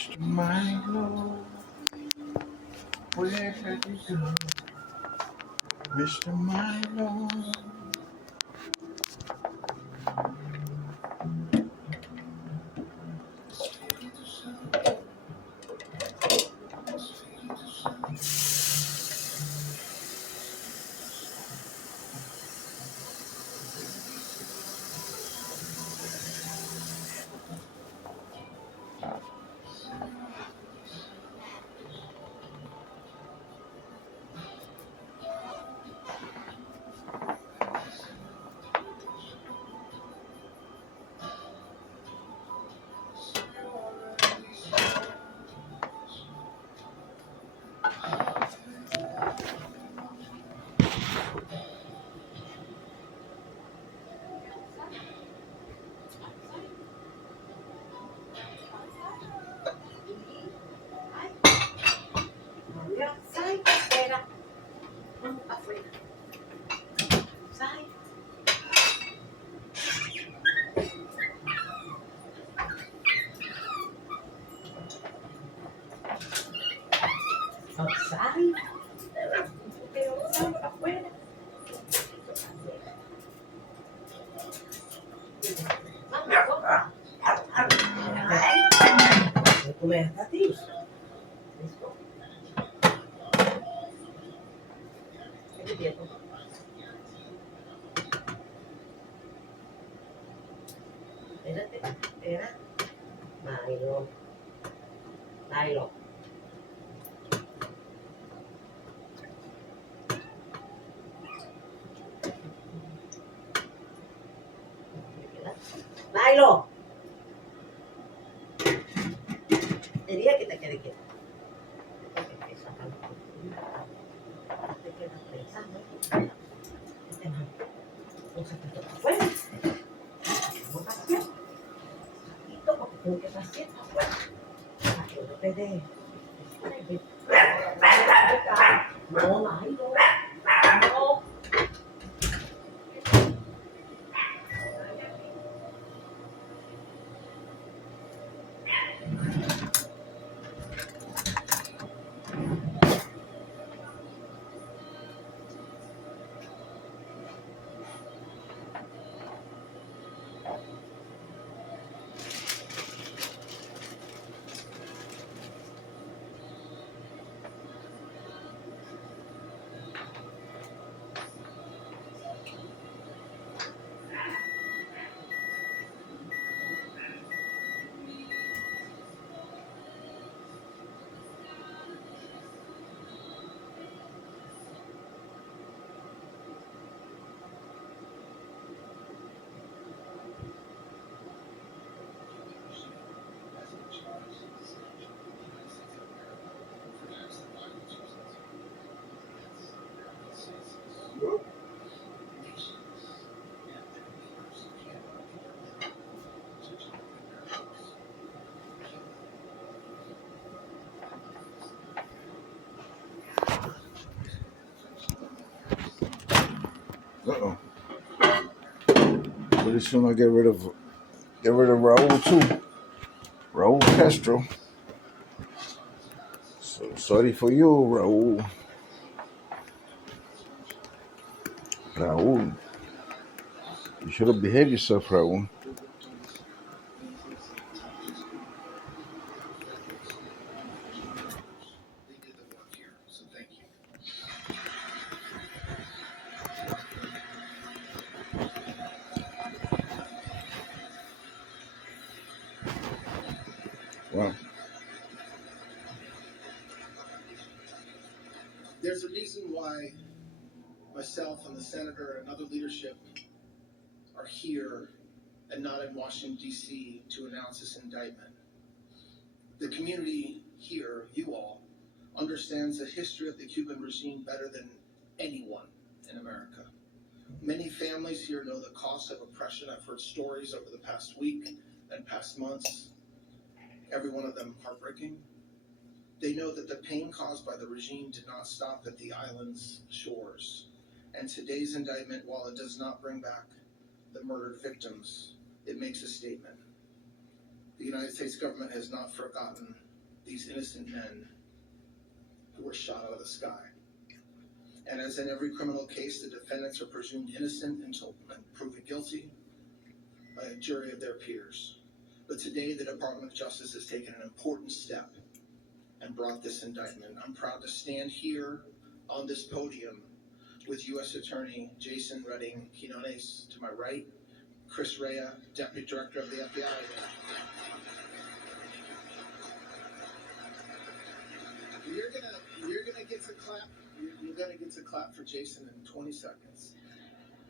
Mr. Milo, where have you gone? Mr. Milo. Sai, afuera. Afuera. Sai. Outside. Pero outside, afuera. Vamos, compra. Tú me das a ti. Listo. ¿Qué tiempo? Espérate, espera. Milo. Milo. Milo. Diría que te quede quieto. Te quedas pensando. Un ratito para afuera. Vamos a hacer. Un ratito porque tengo que estar quieto afuera. Para que no te dé. No, Milo. No. Uh-oh. Pretty soon I'll get rid of Raul too. Raul Castro. So sorry for you, Raul. Raul. You should have behaved yourself, Raul. Wow. There's a reason why myself and the senator and other leadership are here and not in Washington, D.C. to announce this indictment. The community here, you all, understands the history of the Cuban regime better than anyone in America. Many families here know the cost of oppression. I've heard stories over the past week and past months, every one of them heartbreaking. They know that the pain caused by the regime did not stop at the island's shores. And today's indictment, while it does not bring back the murdered victims, it makes a statement. The United States government has not forgotten these innocent men who were shot out of the sky. And as in every criminal case, the defendants are presumed innocent until proven guilty by a jury of their peers. But today, the Department of Justice has taken an important step and brought this indictment. I'm proud to stand here on this podium with U.S. Attorney Jason Redding Quinones to my right, Chris Rea, Deputy Director of the FBI. You're gonna get to clap. You're gonna get to clap for Jason in 20 seconds.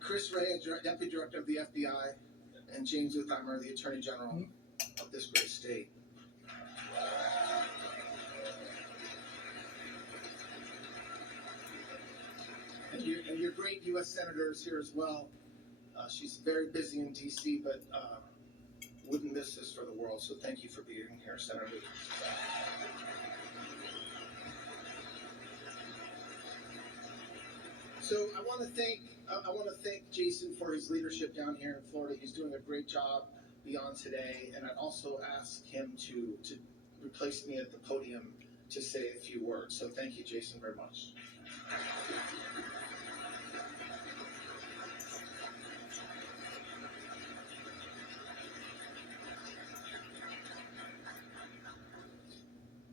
Chris Rea, Deputy Director of the FBI, and James Utheimer, the Attorney General of this great state. And your great U.S. Senator is here as well. She's very busy in D.C., but wouldn't miss this for the world. So thank you for being here, Senator. So I want to thank Jason for his leadership down here in Florida. He's doing a great job beyond today, and I'd also ask him to replace me at the podium to say a few words. So thank you, Jason, very much.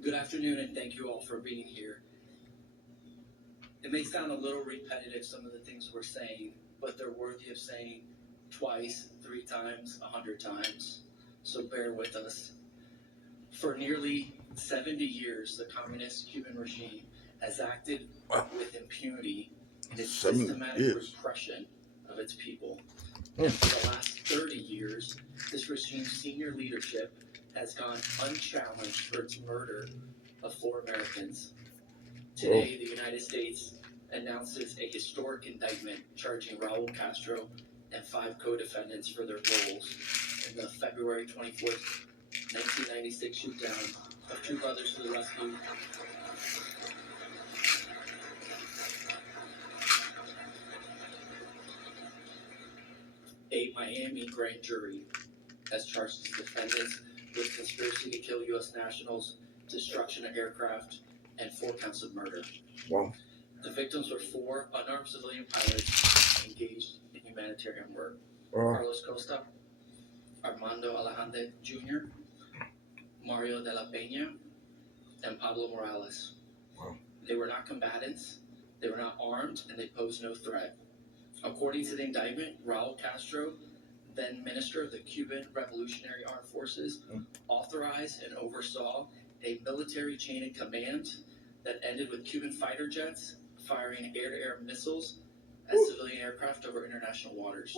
Good afternoon, and thank you all for being here. It may sound a little repetitive, some of the things we're saying, but they're worthy of saying twice, 3 times, 100 times. So bear with us. For nearly 70 years, the communist Cuban regime has acted with impunity in its systematic repression of its people. And for the last 30 years, this regime's senior leadership has gone unchallenged for its murder of 4 Americans. Today, the United States announces a historic indictment charging Raul Castro and 5 co-defendants for their roles in the February 24th, 1996 shoot-down of 2 brothers to the rescue. A Miami grand jury has charged the defendants with conspiracy to kill U.S. nationals, destruction of aircraft, and 4 counts of murder. Wow. The victims were 4 unarmed civilian pilots engaged in humanitarian work. Carlos Costa, Armando Alejandro Jr., Mario de la Peña, and Pablo Morales. Wow. They were not combatants, they were not armed, and they posed no threat. According to the indictment, Raul Castro, then Minister of the Cuban Revolutionary Armed Forces, authorized and oversaw a military chain of command that ended with Cuban fighter jets firing air-to-air missiles at civilian aircraft over international waters.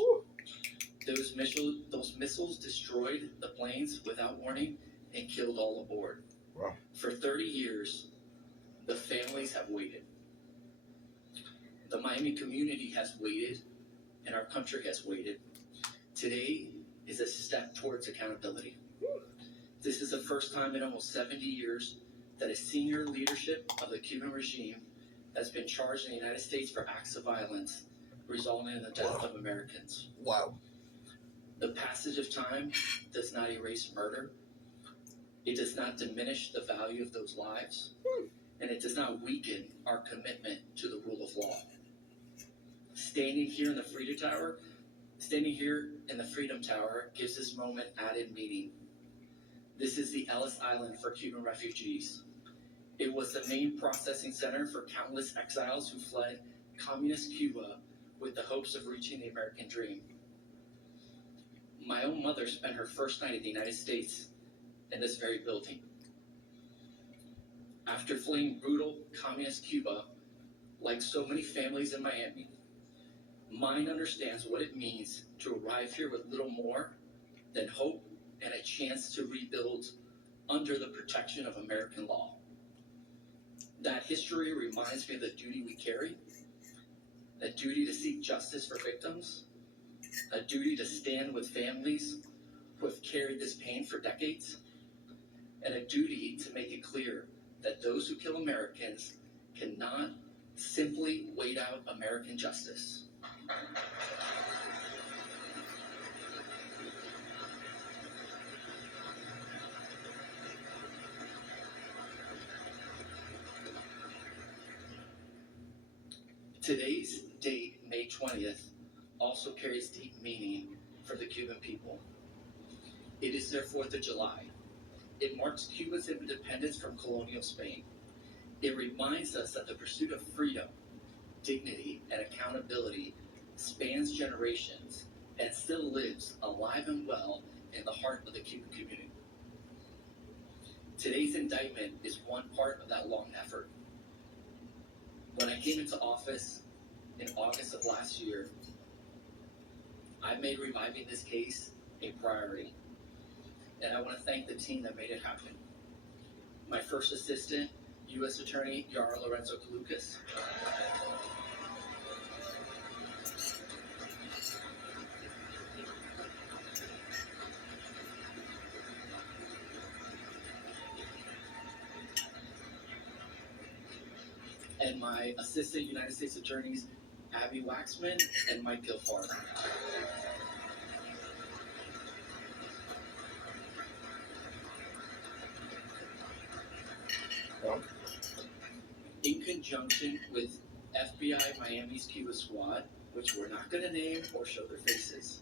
Those missiles destroyed the planes without warning and killed all aboard. Wow. For 30 years, the families have waited. The Miami community has waited, and our country has waited. Today is a step towards accountability. This is the first time in almost 70 years that a senior leadership of the Cuban regime has been charged in the United States for acts of violence, resulting in the death of Americans. Wow. The passage of time does not erase murder. It does not diminish the value of those lives. And it does not weaken our commitment to the rule of law. Standing here in the Freedom Tower gives this moment added meaning. This is the Ellis Island for Cuban refugees. It was the main processing center for countless exiles who fled communist Cuba with the hopes of reaching the American dream. My own mother spent her first night in the United States in this very building. After fleeing brutal communist Cuba, like so many families in Miami, mine understands what it means to arrive here with little more than hope and a chance to rebuild under the protection of American law. That history reminds me of the duty we carry, a duty to seek justice for victims, a duty to stand with families who have carried this pain for decades, and a duty to make it clear that those who kill Americans cannot simply wait out American justice. Today's date, May 20th, also carries deep meaning for the Cuban people. It is their 4th of July. It marks Cuba's independence from colonial Spain. It reminds us that the pursuit of freedom, dignity, and accountability spans generations and still lives alive and well in the heart of the Cuban community. Today's indictment is one part of that long effort. When I came into office in August of last year, I made reviving this case a priority. And I want to thank the team that made it happen. My first assistant, U.S. Attorney Yara Lorenzo Calucas. And my assistant United States Attorneys, Abby Waxman and Mike Guilford. In conjunction with FBI Miami's Cuba Squad, which we're not going to name or show their faces,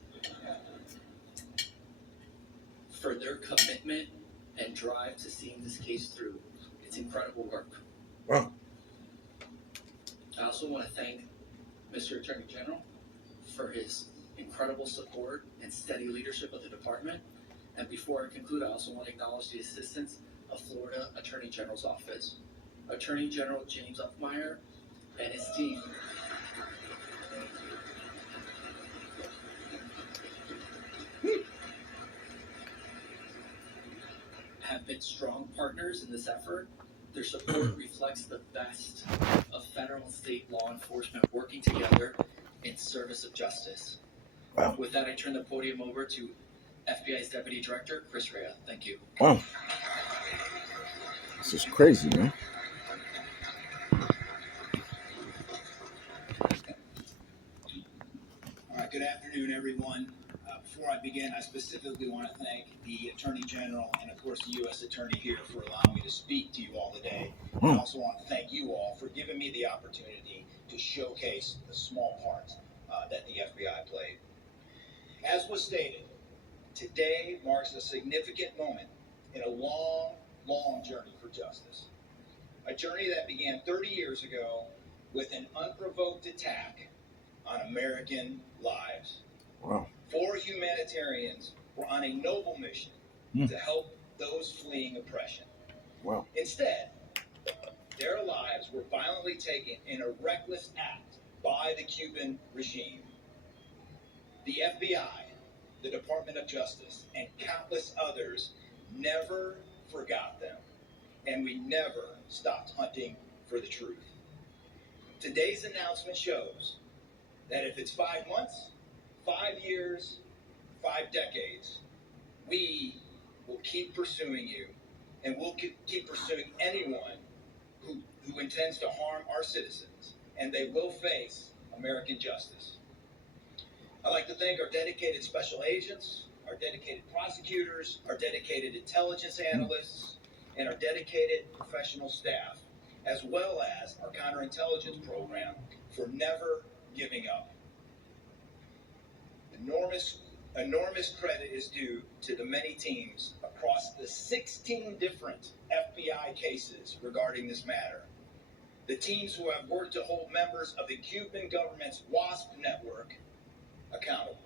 for their commitment and drive to seeing this case through. It's incredible work. Wow. I also want to thank Mr. Attorney General for his incredible support and steady leadership of the department. And before I conclude, I also want to acknowledge the assistance of Florida Attorney General's office. Attorney General James Upmeyer and his team have been strong partners in this effort. Their support reflects the best of federal and state law enforcement working together in service of justice. Wow. With that, I turn the podium over to FBI's Deputy Director, Chris Rea. Thank you. Wow. This is crazy, man. All right, good afternoon, everyone. Before I begin, I specifically want to thank the Attorney General and, of course, the U.S. Attorney here for allowing me to speak to you all today. I also want to thank you all for giving me the opportunity to showcase the small part that the FBI played. As was stated, today marks a significant moment in a long, long journey for justice. A journey that began 30 years ago with an unprovoked attack on American lives. Wow. 4 humanitarians were on a noble mission to help those fleeing oppression. Wow. Instead, their lives were violently taken in a reckless act by the Cuban regime. The FBI, the Department of Justice, and countless others never forgot them, and we never stopped hunting for the truth. Today's announcement shows that if it's 5 months, 5 years, 5 decades, we will keep pursuing you, and we'll keep pursuing anyone who intends to harm our citizens, and they will face American justice. I'd like to thank our dedicated special agents, our dedicated prosecutors, our dedicated intelligence analysts, and our dedicated professional staff, as well as our counterintelligence program, for never giving up. Enormous credit is due to the many teams across the 16 different FBI cases regarding this matter. The teams who have worked to hold members of the Cuban government's WASP network accountable.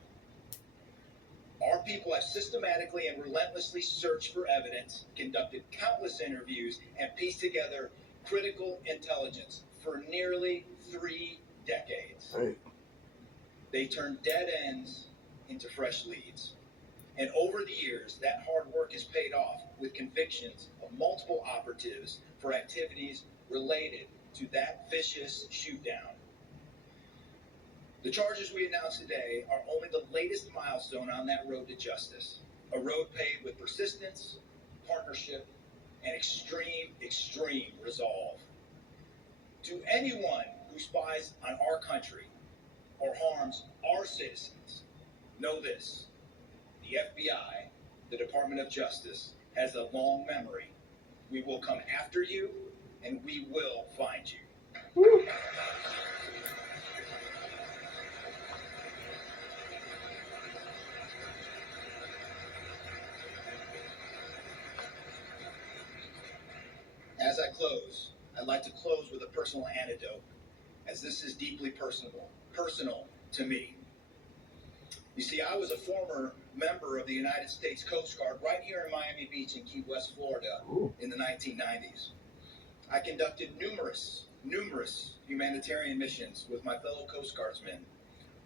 Our people have systematically and relentlessly searched for evidence, conducted countless interviews, and pieced together critical intelligence for nearly 3 decades. Hey. They turned dead ends into fresh leads. And over the years, that hard work has paid off with convictions of multiple operatives for activities related to that vicious shootdown. The charges we announced today are only the latest milestone on that road to justice, a road paved with persistence, partnership, and extreme resolve. To anyone who spies on our country or harms our citizens, know this: the FBI, the Department of Justice, has a long memory. We will come after you, and we will find you. close, I'd like to close with a personal anecdote, as this is deeply personal to me. You see, I was a former member of the United States Coast Guard right here in Miami Beach in Key West, Florida, in the 1990s. I conducted numerous humanitarian missions with my fellow Coast Guardsmen,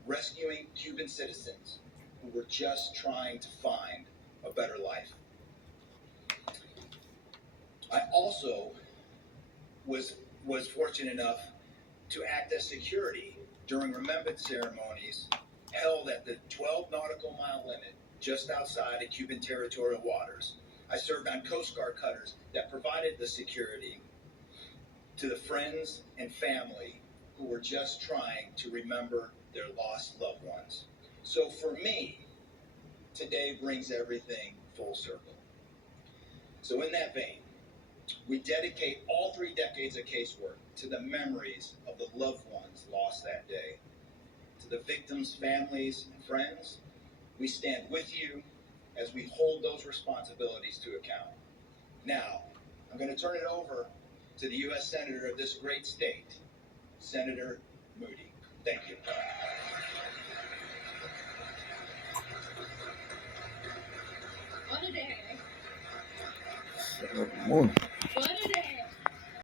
rescuing Cuban citizens who were just trying to find a better life. I also was fortunate enough to act as security during remembrance ceremonies held at the 12 nautical mile limit just outside of Cuban territorial waters. I served on Coast Guard cutters that provided the security to the friends and family who were just trying to remember their lost loved ones. So for me, today brings everything full circle. So in that vein, we dedicate all 3 decades of casework to the memories of the loved ones lost that day. To the victims' families and friends, we stand with you as we hold those responsibilities to account. Now, I'm going to turn it over to the U.S. Senator of this great state, Senator Moody. Thank you. What a day. Senator Moody.